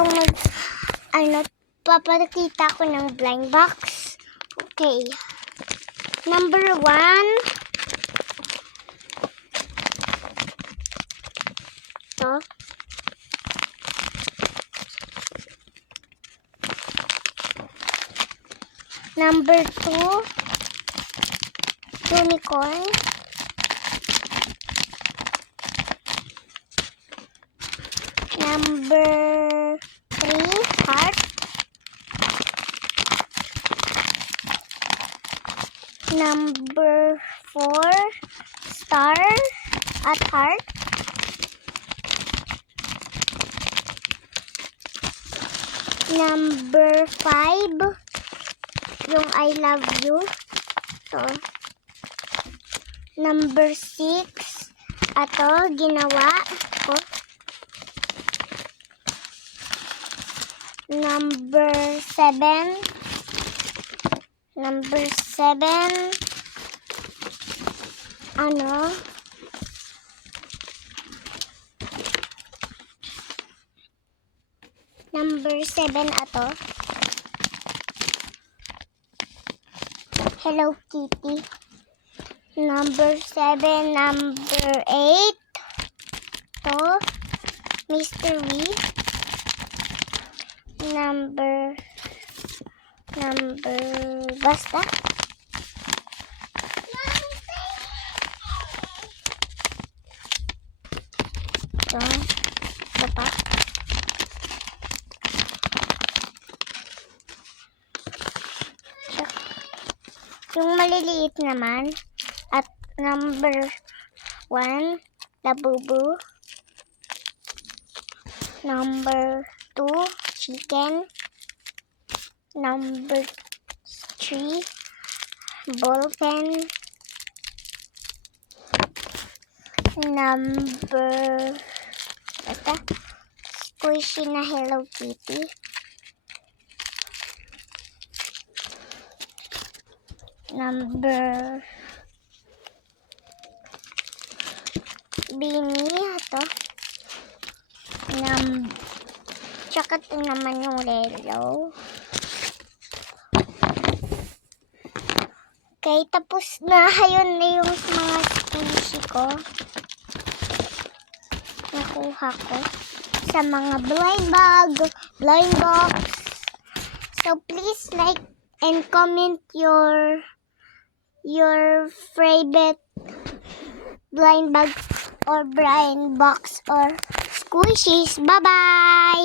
yung papakita ko ng blind box. Okay. Number 1. Ito. Number 2. Unicorn. Number 3, heart. Number 4, star at heart. Number 5, yung I love you. So, number 6, ato, ginawa ko. Number 7, number 7, ato, Hello Kitty. Number 7, number 8, to, mystery. Basta. Ito pa. Yung maliliit naman, at number 1, labubu. Number 2, chicken. Number 3, ballpen. Number, squishy na Hello Kitty. Number, Beanie, ito. Tsaka ito naman yung Lelo. Okay, tapos na. Ayun na yung mga squishy ko. Nakuha ko sa mga blind box. So, please like and comment your favorite blind bag or blind box or squishies. Bye-bye!